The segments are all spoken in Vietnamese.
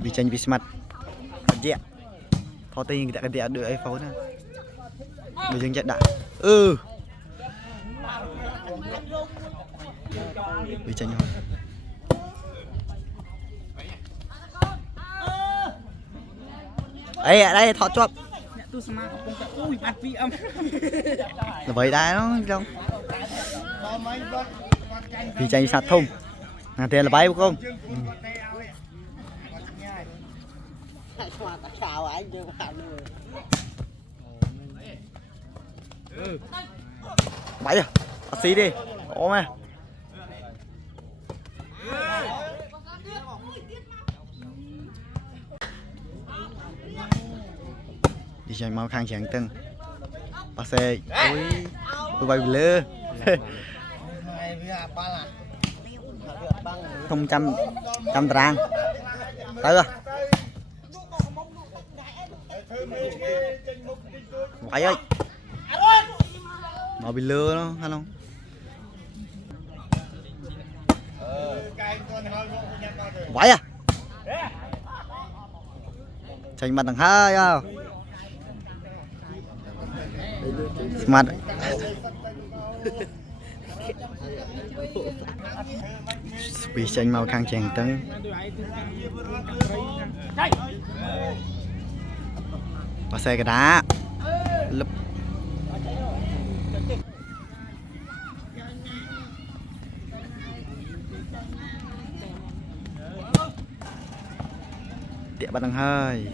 vì tranh vì mặt dẹt thò tay cái dẹt được ấy phấu nè bây giờ chạy đã vì tranh rồi ấy ở đây thọ chọp là vậy đá nó trong vì tranh sạt thùng là tiền là bay không bay à xí đi ôm à đi chơi mau khang chẳng tưng bác xe ôi bay lơ không trăm tràng tới rồi phải ơi nó bị lừa nó hay không vậy à tranh mặt thằng hai à mặt bị tranh màu khang chèn tấn và xe cái đá lấp tiệm bắt thằng hai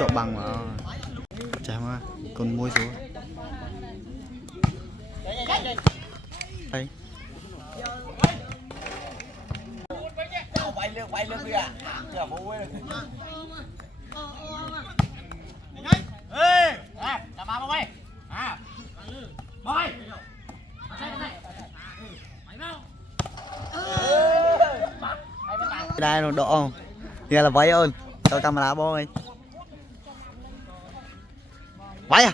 chọn bằng mà chả mà con môi xuống đây bay lưng kìa kìa vui ê làm ba bay bay đây nó độ nghe là váy ơn cho camera boy váy à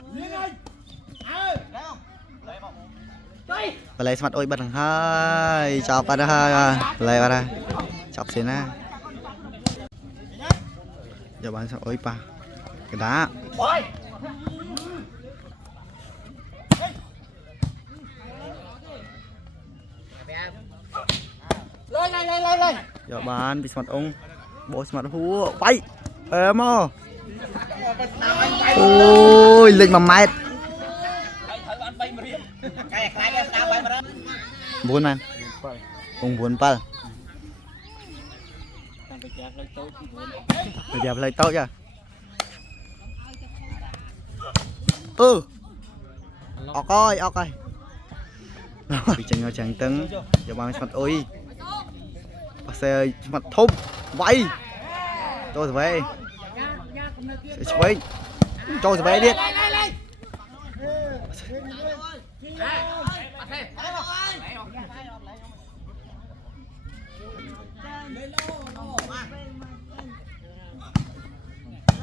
và lấy mặt ôi bật thằng hai chọc vào đây lấy vào đây chọc xí nè giờ bán sao ôi pa cái đá lên giờ bán bị mặt ông bố mặt hú bay em ơi ôi lên mà mệt buồn man cùng buồn pal bây giờ lấy tốt chưa ọc ơi bị chừng chẳng tấn giờ bằng mặt ôi xe mặt thùng vậy tôi về cho về đi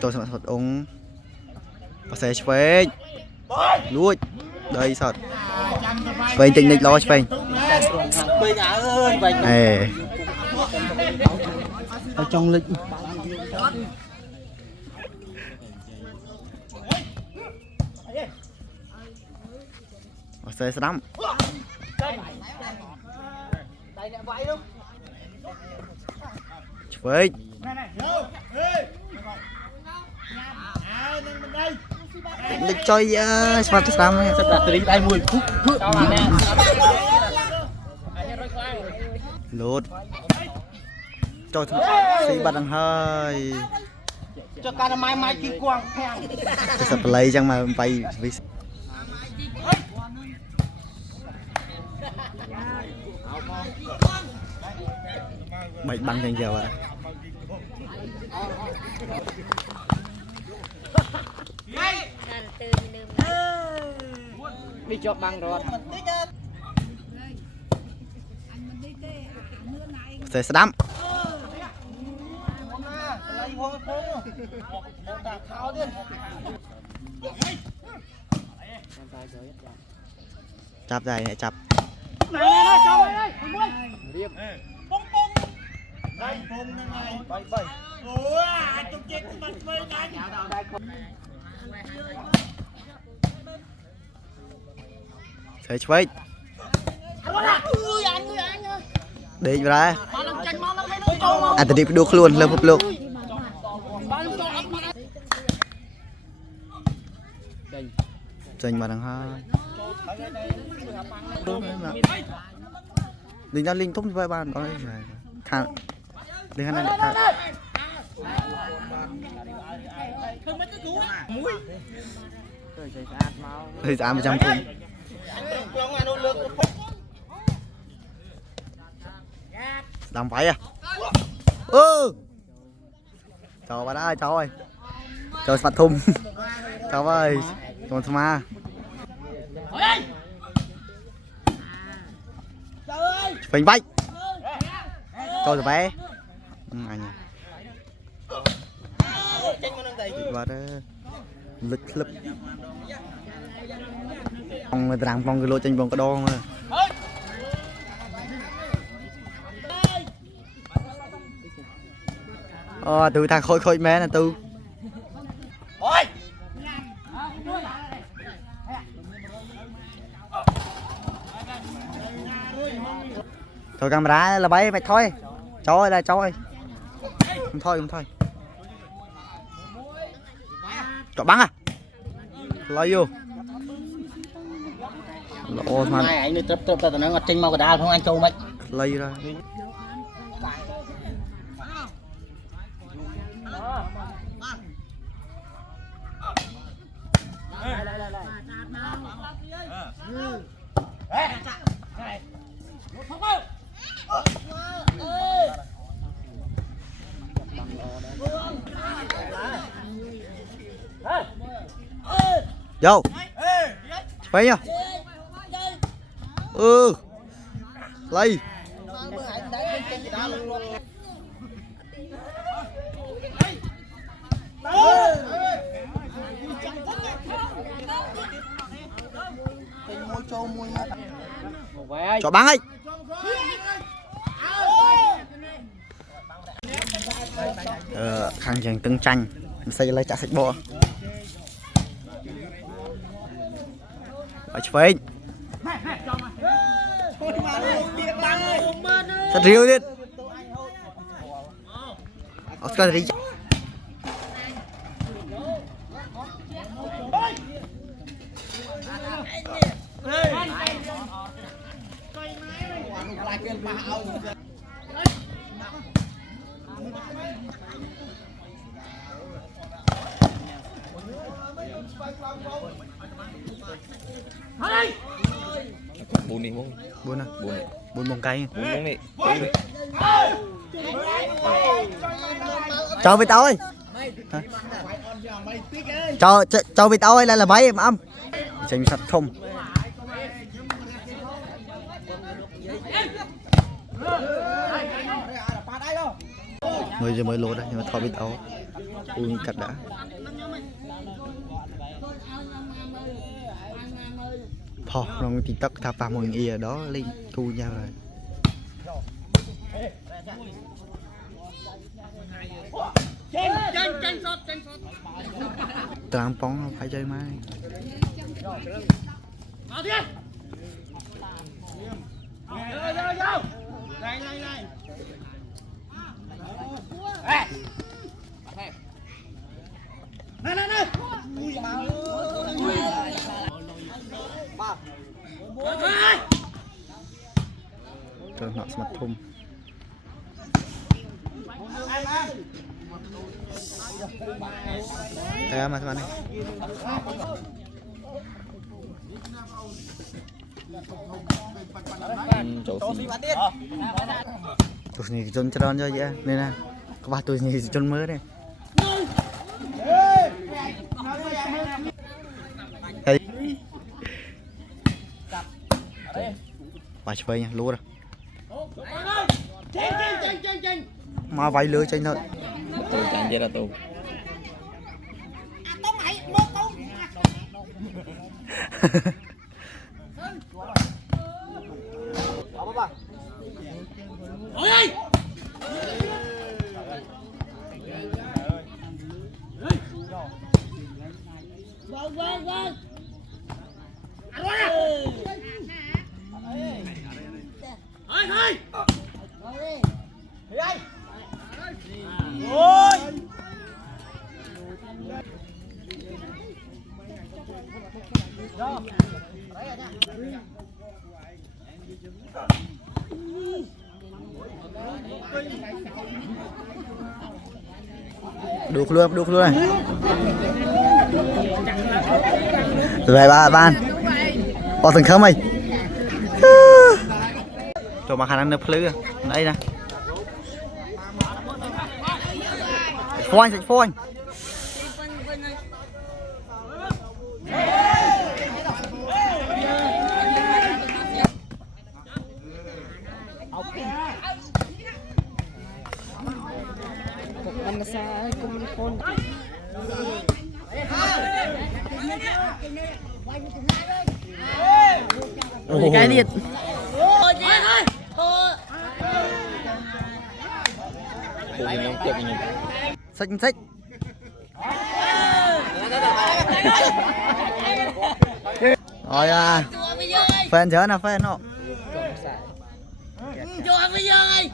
tôi sẽ thật ống và xe phê lùi đây sọt phê tình địch lo phê ở trong lịch xe sẽ đắm phê lịch chơi smart system rất là từ đây 10 phút lột cho xí bắt đằng hơi cho cả mai kia quăng cho sập lấy chẳng mà bay vì bệnh băng thành giờ à đi cho băng rồi xe đắm chắp dài này chắp Thấy chơi đi ra anh tự đi được luôn lên một lượt dành mà đằng hai linh ra linh tốt với bạn đó thằng linh hắn này thời gian 100 phút làm phải à chào bạn ơi cháu ơi trời phạt thùng cháu ơi còn thầm à phình bách cho rồi bé anh và đó lực lực ông người ta phong cái lô trên vòng cái đo mà từ thằng khôi khôi mé là từ thôi camera là bay mày thôi cháu ơi là cháu ơi không thôi chọn bắn à lấy vô lỗ mà anh đi tập tập nó ngọt chinh màu cả đào không anh châu mấy lấy ra vô phải nhá lấy cho bắn ấy khăn chàng tưng chanh xây lấy chả sạch bộ ở phê thật riêu đi Oscar đi buồn đi muốn buồn à buồn buồn bông cây buồn đi cho với tao ơi cho với tao ơi là mấy em âm chỉnh sạch không mới lột đấy nhưng mà thôi với tao ui cắt đã thôi trong tiktok thả phàm một ở đó lên thu nhau rồi tram bóng phải chơi mai cho nó mặt thùng kayak mas mana terus nih John ceron aja ya nih nah kebah tuh nih John mới này bà chơi nha lúa rồi mà vay lưới tranh thôi tôi chẳng chơi là tôi ôi Đục luôn này. Về bạn. Bỏ từng khớm mày. Cho mà khả năng nấp lưới đây nè. Phôi. Cái liệt. Bù đi mông chụp nhìn. Xách. Rồi à. Phên chớ nào phên nó. Cho anh bây giờ ơi.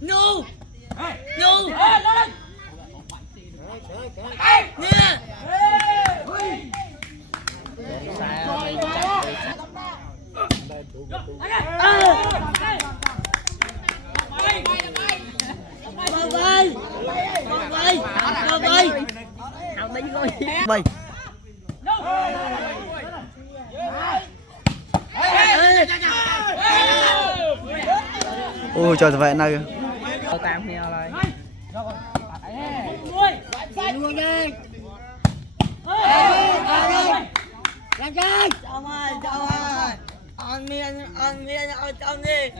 Nhu. Nè. Bay. Ôi trời vậy này. Tam heo rồi.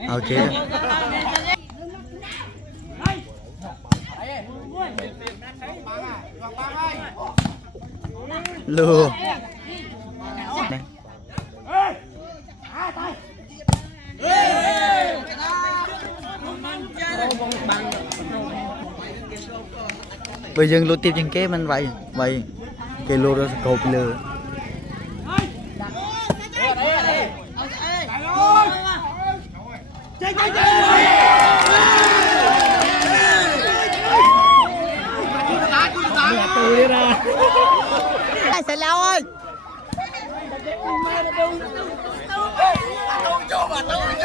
Ok. Lừa. Đây. Bây giờ lô tiếp trên kế mình vậy cái lô đó cột lừa. Sẽ lâu ơi.